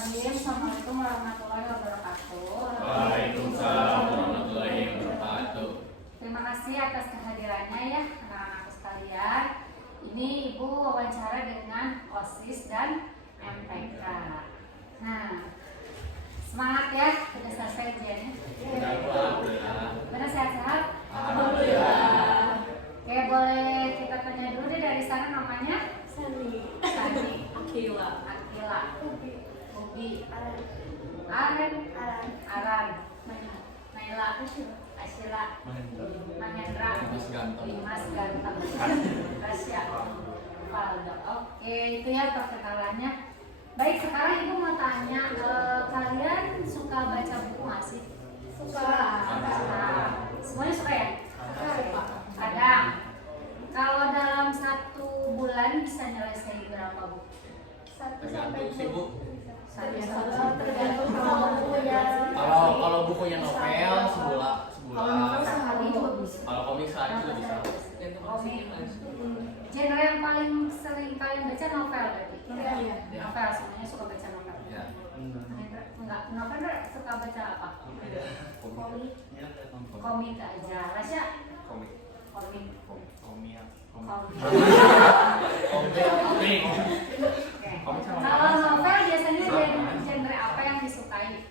Bismillahirrahmanirrahim. Assalamualaikum warahmatullahi wabarakatuh. Waalaikumsalam warahmatullahi wabarakatuh. Terima kasih atas kehadirannya ya anak-anakku sekalian. Ini Ibu wawancara dengan OSIS dan MPK. Nah, semangat ya, sudah selesai ujiannya. Alhamdulillah. Benar sehat-sehat? Alhamdulillah. Oke, boleh kita tanya dulu deh dari sana namanya? Sani, Akila, Ubi, Aren, Aran, Naila, Asyila, Mahendra, Dimas Ganteng, Rasya, Faldo. Oke, itu ya perkenalannya. Baik, sekarang Ibu mau tanya, kalian suka baca buku nggak sih? Suka. Semuanya suka ya? Ada. Kalau dalam 1 bulan bisa nyelesain berapa buku? 1 Tergantung sampai sih, Bu. 2. Tergantung kalau bukunya. Kalau bukunya novel sebulan. Kalau novel sehari juga bisa. Kalau komik sehari juga bisa. Komik. Genre yang paling sering kalian baca novel berarti? Iya. Novel, semuanya suka baca novel. Ya. Enggak, novel suka baca apa? Komik. Komik aja. Rasya? Komik. Komik. Komik. Komik. Komik. Oke. Komik sama Kalau novel biasanya genre apa yang disukai?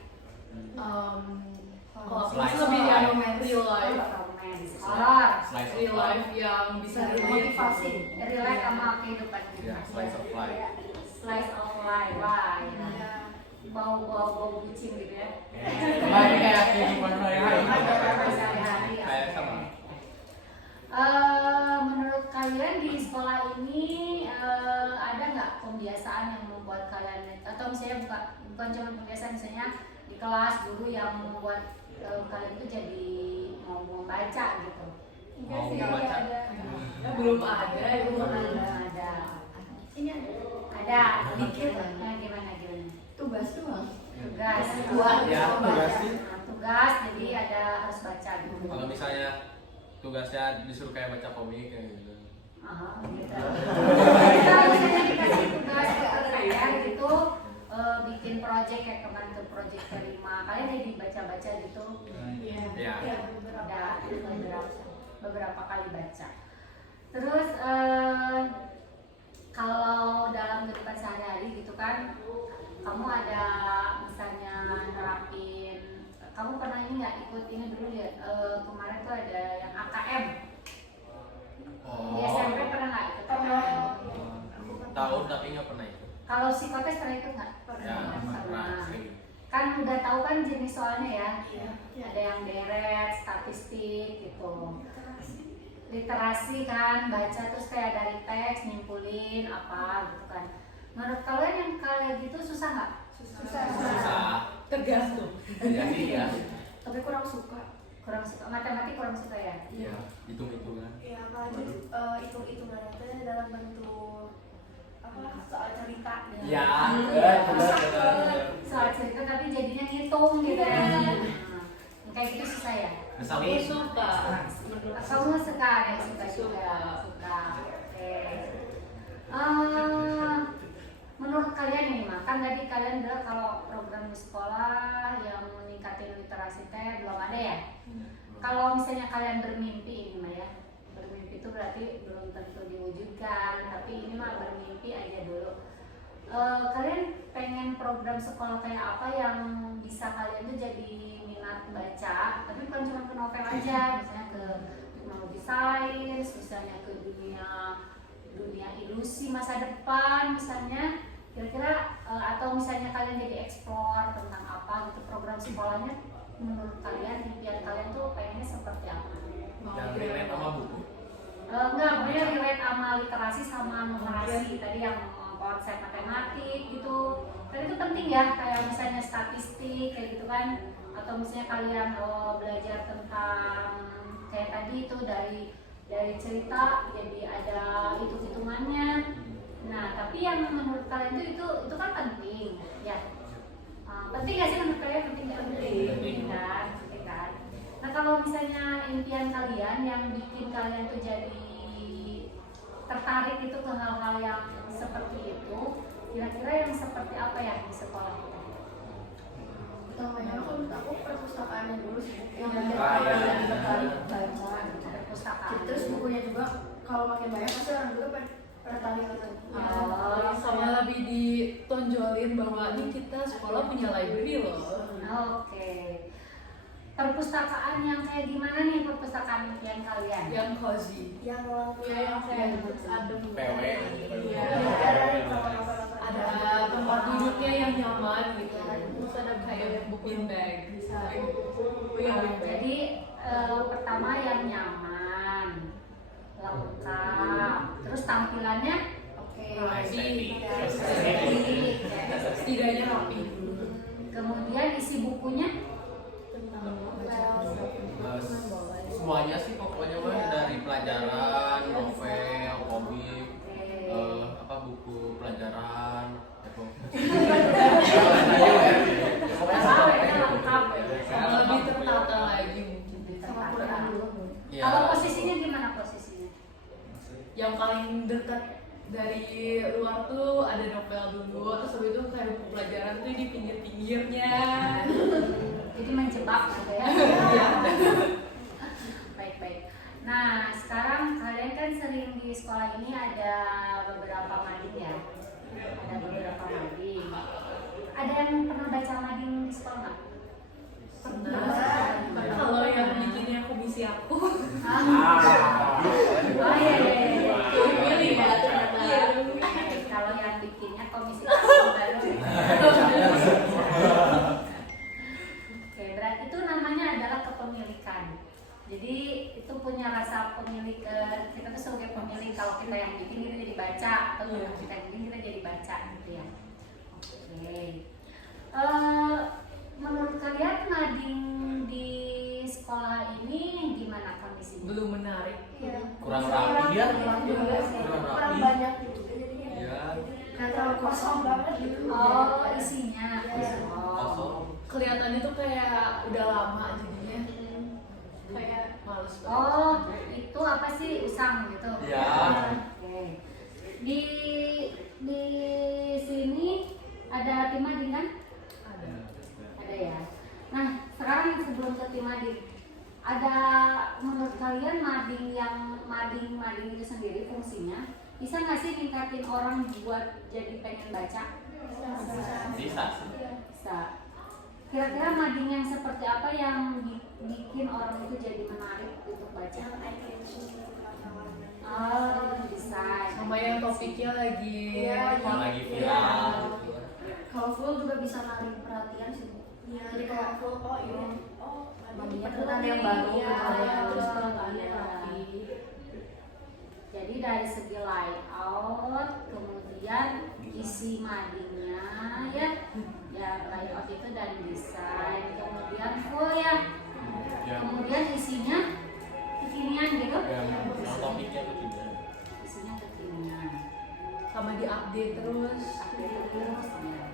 Kalau Slice lebih of yang life. real life, Romance, horor, Slice of real life. life yang bisa motivasi, relate sama kehidupan kita. Ya, slice of life. Slice of life, wah, ya. Bau kucing gitu ya. Kemarin kayak kehidupan sehari-hari. Sehari-hari. Kayak sama. Menurut kalian di sekolah ini ada nggak kebiasaan yang membuat kalian, atau misalnya bukan cuma kebiasaan, misalnya di kelas guru yang membuat kalian itu jadi mau membaca gitu? Enggak sih, Mau baca? ada. Belum ada. Ini ada Ada dikit lah. Gimana? tugas doang. Tugas. Ya, tugas sih. Nah, tugas, jadi ada harus baca gitu. Kalau misalnya tugasnya disuruh kayak baca komik kayak gitu. Gitu. Kita misalnya dikasih tugas ke kalian gitu, bikin project kayak kemarin tuh project kelima, kalian jadi baca-baca gitu. Iya. Ya. Ada beberapa kali baca. Terus kalau dalam kehidupan sehari-hari gitu kan, kamu ada misalnya nerapin, kamu pernah ini nggak ikut ini dulu ya, kemarin tuh ada yang AKM di SMP, pernah nggak ikut AKM? Tahu tapi nggak pernah itu. Kalau psikotes pernah ikut nggak? Ya, pernah. Kan udah tahu kan jenis soalnya ya. Iya. Ada yang deret, statistik gitu, literasi kan, baca terus kayak dari teks nyimpulin apa gitu kan. Menurut kalian yang kayak gitu susah nggak? Susah. Tergantung. Jadi ya. Tapi kurang suka matematik, kurang suka ya. Iya. Hitung-hitungan. Ya, apalagi hitung-hitungan itu dalam bentuk soal cerita. Ya. Soal cerita tapi jadinya ngitung gitu ya. Kayak gitu susah ya. Misalnya suka. Kamu suka ya, suka. Oke. Menurut kalian ini mah, kan tadi kalian bilang kalau program di sekolah yang meningkatin literasi teh belum ada ya. Kalau misalnya kalian bermimpi ini mah ya, bermimpi itu berarti belum tentu diwujudkan, tapi ini mah bermimpi aja dulu. Kalian pengen program sekolah kayak apa yang bisa kalian tuh jadi minat baca, tapi bukan cuma ke novel aja, misalnya ke teknologi sains, misalnya ke dunia ilusi masa depan misalnya, kira-kira atau misalnya kalian jadi explore tentang apa gitu, program sekolahnya menurut kalian, impian kalian tuh pengennya seperti apa? yang relate sama buku. Enggak, pokoknya relate sama literasi sama numerasi tadi, yang konsep matematik gitu. Tadi itu penting ya, kayak misalnya statistik kayak gitu kan, atau misalnya kalian belajar tentang kayak tadi itu dari cerita jadi ada hitung-hitungannya. Nah, tapi yang menurut kalian itu kan penting ya. Penting nggak sih menurut kalian? Penting kan? Nah, kalau misalnya impian kalian yang bikin kalian tuh jadi tertarik itu ke hal-hal yang seperti itu, kira-kira yang seperti apa ya di sekolah kita? perpustakaan yang dulu sih yang Iya. baca. Perpustakaan. Terus bukunya juga kalau makin banyak pasti orang juga pada tarik gitu. Oh, Sama lebih ditonjolin bahwa ini kita sekolah punya library loh. Oke. Perpustakaan yang kayak gimana nih perpustakaan impian kalian? Yang cozy. Yang lampunya Yang kayak adem. PW. Iya. Ada Ada tempat duduknya yang nyaman gitu. Terus ada kayak book bag bisa. Jadi pertama yang nyaman, lengkap, terus tampilannya oke. Rapi. estetik, ya. Setidaknya rapi. Kemudian isi bukunya Semuanya sih pokoknya mah dari pelajaran, novel, komik, buku pelajaran, lengkap. Lebih tertata lagi mungkin. Sama Quran dulu. Iya. Kalau posisinya gimana posisinya? Yang paling dekat dari luar tuh ada novel dulu, terus habis itu kayak buku pelajaran tuh di pinggir-pinggirnya. Jadi menjebak gitu ya. Iya. Baik-baik. Nah, sekarang kalian kan sering di sekolah ini ada beberapa mading ya. Ada beberapa mading. Ada yang pernah baca mading di sekolah nggak? Kalau yang bikinnya komisi aku. Oh iya iya iya. Pilih ya ternyata. Iya. Kalau yang bikinnya komisi satu baru. Oke, berarti itu namanya adalah kepemilikan. Jadi itu punya rasa pemilik, kita tuh sebagai pemilik. Kalau kita yang bikin kita jadi baca, atau kalau kita yang bikin kita jadi baca gitu ya. Oke. Menurut kalian mading di sekolah ini gimana kondisinya? Belum menarik. Iya. Kurang rapi ya. Kurang banyak juga jadinya. Iya. Kayak terlalu kosong banget gitu. Oh, isinya. Iya. Oh. Kosong. Kelihatannya tuh kayak udah lama jadinya. Kayak males banget. Oh, itu apa sih usang gitu? Iya. Oke. Di sini ada tim mading kan? Ada. Ada ya. Nah, sekarang sebelum ke tim mading, ada menurut kalian mading itu sendiri fungsinya bisa nggak sih ningkatin orang buat jadi pengen baca? Bisa sih. Bisa. Kira-kira mading yang seperti apa yang bikin orang itu jadi menarik untuk baca? Oh, desain. Sama yang topiknya lagi Iya, Yang lagi viral. Kalau full juga bisa narik perhatian sih. Iya. Jadi kayak full oh ini Madingnya tuh kan yang baru, Iya. terus Iya. perataannya rapi. Jadi dari segi layout, kemudian isi madingnya ya layout itu dan desain, kemudian full ya, Ya. kemudian isinya kekinian gitu, Yang topiknya tuh juga. isinya kekinian, Sama diupdate terus. update terus ya.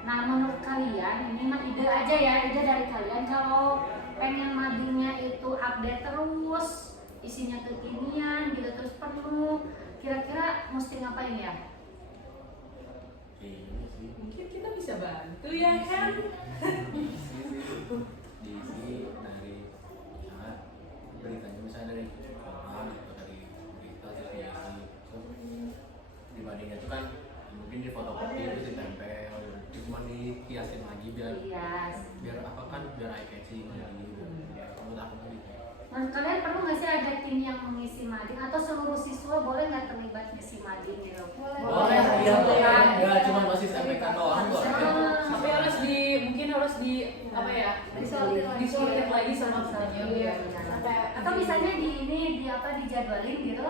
Nah menurut kalian ini mah ide aja ya, ide dari kalian kalau pengen madingnya itu update terus, isinya kekinian gitu terus penuh, kira-kira mesti ngapain ya? Ini sih. Mungkin kita bisa bantu ya kan? Diisi dari beritanya misalnya dari koran atau dari berita terus diisi. Dibandingnya itu kan mungkin di fotokopi itu ditempel, cuma dihiasin lagi biar apa kan biar eye catching lagi. Kamu takut gitu. Menurut kalian perlu nggak sih ada tim yang mengisi mading atau seluruh siswa boleh nggak terlibat ngisi mading gitu? Boleh, iya boleh. Ya cuma masih sampaikan doang kok. Tapi harus mungkin harus apa ya? Disortir lagi sama pesannya biar. Atau misalnya dijadwalin gitu,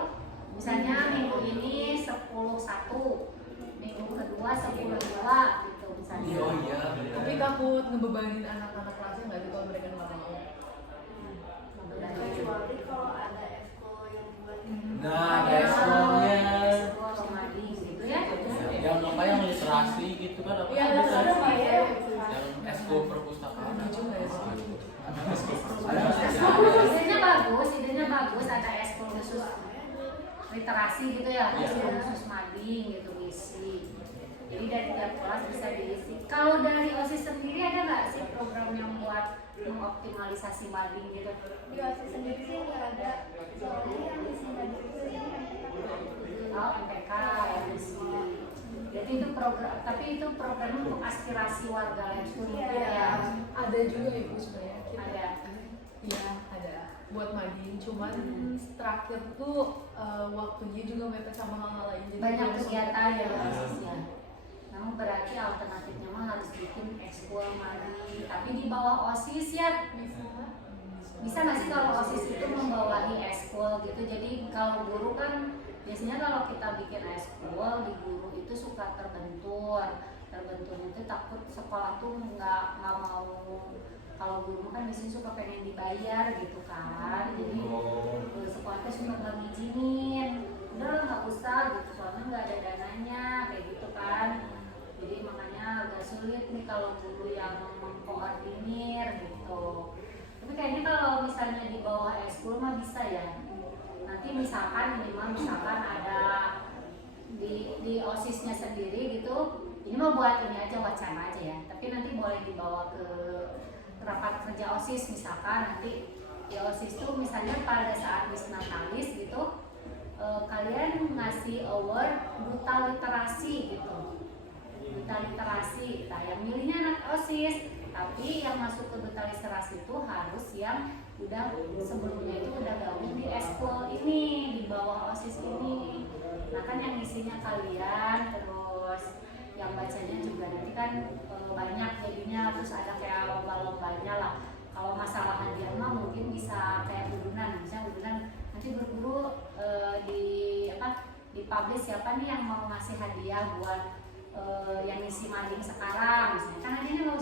misalnya minggu ini 10-1, minggu kedua 10-2 gitu misalnya. Oh iya. Tapi takut ngebebanin anak-anak kelasnya nggak sih kalau mereka nggak mau. Kecuali kalau ada ekskul yang buat Nah, eskulnya Atau mading gitu ya. yang apa yang literasi gitu kan apa? Iya, bisa? ada Pak ya. Yang eskul perpustakaan. Idenya bagus, ada ekskul khusus literasi gitu ya, Iya. ekskul khusus mading gitu ngisi. Jadi dari tiap kelas bisa diisi. Kalau dari OSIS sendiri ada nggak sih program yang buat mengoptimalisasi mading gitu? Di OSIS sendiri sih nggak ada, soalnya yang isi tadi itu yang MPK. Oh, MPK yang isi. Jadi itu program, tapi itu program untuk aspirasi warga Lemstur gitu Iya. ya. Ada juga ibu sebenarnya. Ada. Iya ada buat mading, cuman terakhir tuh waktunya juga mepet sama hal-hal lain. Jadi Banyak belum kegiatan sempat. ya Iya. OSISnya. Namun berarti alternatifnya mah harus bikin ekskul mading, tapi di bawah OSIS ya. Bisa nggak sih kalau OSIS itu membawahi ekskul gitu? Jadi kalau guru kan biasanya kalau kita bikin ekskul di guru itu suka terbentur itu takut sekolah tuh nggak mau, kalau guru kan biasanya suka pengen dibayar gitu kan, jadi sekolah tuh suka nggak ngizinin, udah lah nggak usah gitu soalnya nggak ada dananya kayak gitu kan. Jadi makanya agak sulit nih kalau guru yang mengkoordinir gitu. Tapi kayaknya kalau misalnya di bawah ekskul mah bisa ya. Nanti misalkan minimal misalkan ada di OSISnya sendiri gitu. Ini mah buat ini aja, wacana aja ya. Tapi nanti boleh dibawa ke rapat kerja OSIS misalkan nanti di OSIS tuh misalnya pada saat Wisnatalis gitu kalian ngasih award duta literasi gitu. Duta literasi, nah yang milihnya anak OSIS, tapi yang masuk ke duta literasi itu harus yang udah sebelumnya itu udah gabung di eskul ini, di bawah OSIS ini. Nah kan yang isinya kalian, terus yang bacanya juga nanti kan banyak jadinya, terus ada kayak lomba-lombanya lah. Kalau masalah hadiah mah mungkin bisa kayak udunan, misalnya udunan nanti berburu di publish siapa nih yang mau ngasih hadiah buat yang isi mading sekarang misalnya, kan hadiahnya nggak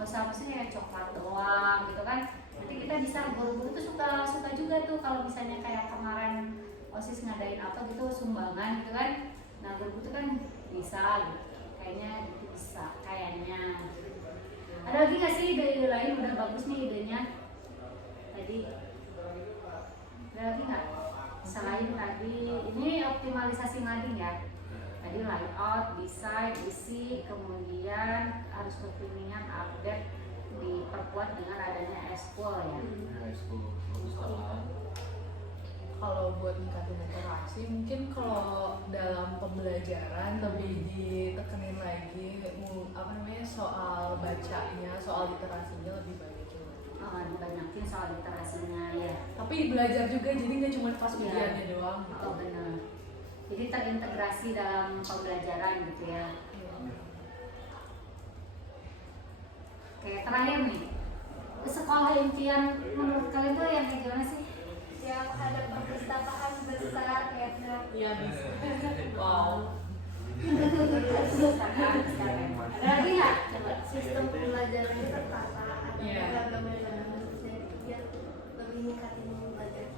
usah maksudnya kayak coklat doang gitu kan. Nanti kita bisa, guru-guru tuh suka juga tuh kalau misalnya kayak kemarin OSIS ngadain apa gitu sumbangan gitu kan. Nah guru tuh kan bisa gitu, kayaknya gitu bisa kayaknya. Ada lagi nggak sih ide lain? Udah bagus nih idenya tadi. Ada lagi nggak? Selain tadi ini optimalisasi mading ya. Tadi layout, desain, isi, kemudian harus kepemimpinan, update, diperkuat dengan adanya ekskul ya. Ekskul perpustakaan. Kalau buat ningkatin literasi, mungkin kalau dalam pembelajaran lebih ditekenin lagi soal bacanya, soal literasinya lebih banyak juga. Dibanyakin soal literasinya ya. Tapi belajar juga, jadi nggak cuma pas Iya. ujiannya doang. Oh benar. Jadi terintegrasi dalam pembelajaran gitu ya. Kayak terakhir nih, sekolah impian menurut kalian tuh yang kayak gimana sih? Yang ada perpustakaan besar kayak Iya bisa. Wow. Ada lagi nggak? Coba. sistem pembelajarannya tertata, ada Iya. beragam metode biar lebih ningkatin belajar.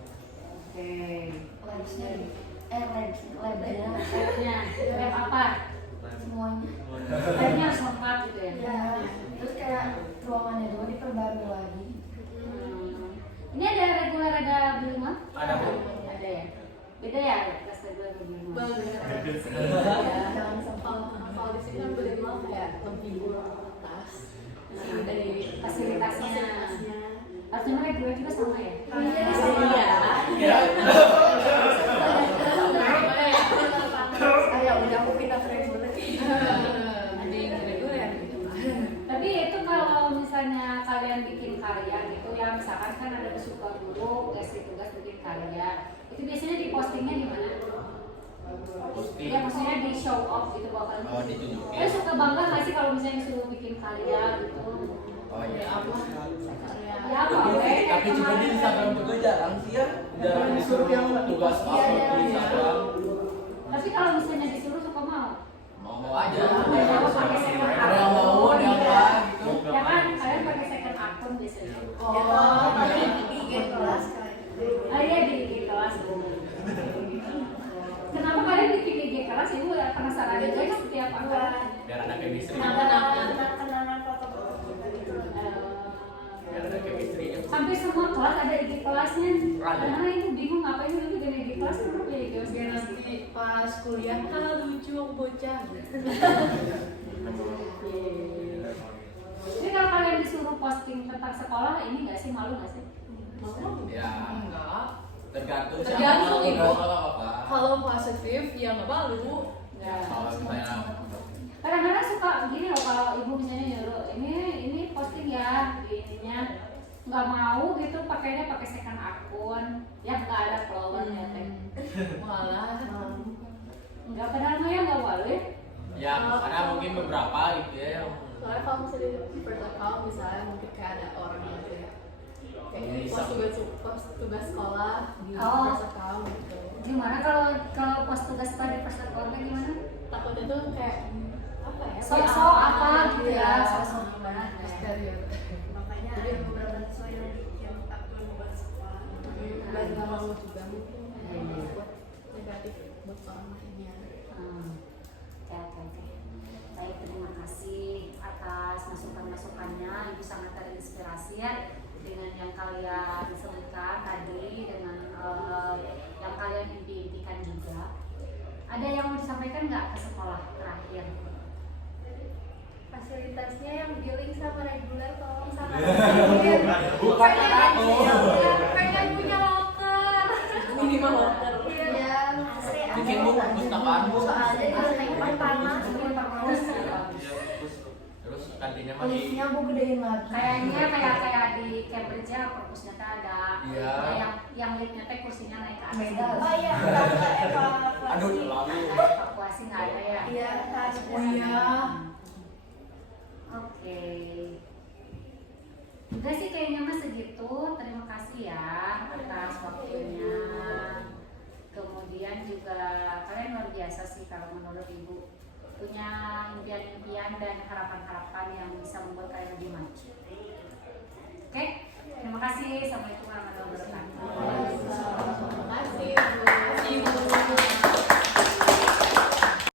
Oke. Labsnya, labnya, lab apa? Semuanya. Labnya harus lengkap gitu ya. Ya. Terus kayak ruangannya juga diperbarui lagi. Ini ada reguler, ada bilingual? Ada, Bu. Ada ya. Beda ya kelas reguler dan bilingual. Jangan sampai Kalau di sini kan bilingual kayak lebih atas. Dari fasilitasnya. Harusnya reguler juga sama ya. Iya. kayak udah aku pindah ke reguler. Ada yang reguler gitu. Tapi itu kalau misalnya kalian bikin karya gitu ya, misalkan kan ada suka guru kasih tugas bikin karya, itu biasanya dipostingnya di mana? Posting. Ya maksudnya di show off gitu bahkan. Oh, ditunjukin. Suka bangga nggak sih kalau misalnya disuruh bikin karya gitu? Oh iya. Ya apa? Tapi juga di Instagram juga jarang sih ya. Jarang disuruh yang tugas upload di Instagram. Tapi kalau misalnya disuruh suka mau? Mau aja. Apa pakai second Ada yang mau, akun? ada yang enggak gitu. Ya kan kalian pakai second akun biasanya. Oh, tapi di IG kelas kayak. Ah iya di IG kelas. Kenapa kalian bikin IG kelas? Ibu penasaran aja seperti apa? Biar ada chemistry. Kenangan foto-foto gitu. Biar ada chemistry ya. Sampai semua kelas ada IG kelasnya. Ada. Karena itu bingung ngapain itu bikin IG kelas, itu punya IG kelas. Biar nanti pas kuliah lucu aku bocah. Jadi kalau kalian disuruh posting tentang sekolah, ini nggak sih, malu nggak sih? Ya, Enggak. tergantung Tergantung, siapa, Ibu. kalau apa. Kalau positif ya nggak malu. Kalau misalnya Kadang-kadang suka begini loh, kalau ibu misalnya nyuruh ini posting ya di ininya, nggak mau gitu, pakainya pakai second akun yang nggak ada followernya teh. Malah Nggak, padahal mah ya nggak malu ya. ya karena mungkin beberapa gitu ya yang soalnya kalau misalnya di first account misalnya mungkin kayak ada orang yang kayak Bisa. post tugas sekolah di Oh. first account gitu. Gimana kalau pos tugas tadi pas sekolahnya gimana? Takutnya tuh kayak apa ya? So-so apa gitu ya, Iya. so-so gimana? Stereotip. Makanya ada beberapa siswa yang bikin akun buat sekolah. Dan nggak mau juga mungkin buat negatif buat orang lainnya. Oke. Baik, terima kasih atas masukan-masukannya. Ibu sangat terinspirasi ya dengan yang kalian sebutkan tadi, dengan yang kalian impi-impikan juga. Ada yang mau disampaikan nggak ke sekolah terakhir? Fasilitasnya yang billing sama reguler tolong sama bukan kata aku. pengen punya locker. Minimal locker. Iya, makasih. Bikin buku perpustakaan bu. Soalnya di tempat panas. Terus kantinnya mah di Liftnya bu gedein lagi. Kayaknya kayak di Cambridge ya, perpusnya teh ada. Iya. Yang liftnya teh kursinya naik ke atas. Beda. Oh iya, tangga aduh evakuasi. lalu Evakuasi nggak ada ya. Iya, harus. Oh iya. Oke. Udah sih kayaknya mas segitu. Terima kasih ya atas waktunya. Kemudian juga kalian luar biasa sih kalau menurut ibu, punya impian-impian dan harapan-harapan yang bisa membuat kalian lebih maju. Oke, terima kasih. Assalamualaikum warahmatullahi wabarakatuh.